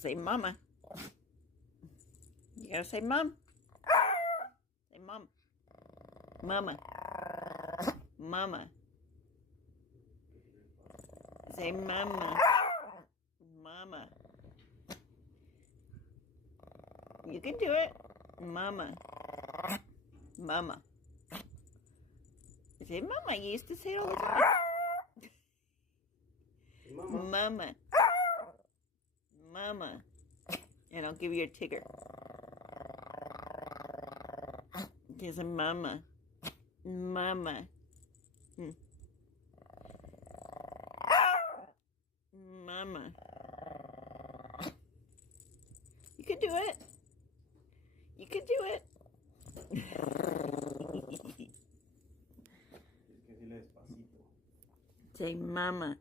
Say mama. You gotta say mom. Say mom. Mama. Mama. Say mama. Mama. You can do it. Mama. Mama. Say mama. You used to say it all the time. Mama. Mama. Mama. And I'll give you a Tigger. There's a mama. Mama. Mama. You can do it. You can do it. Es que dile despacito. Say mama.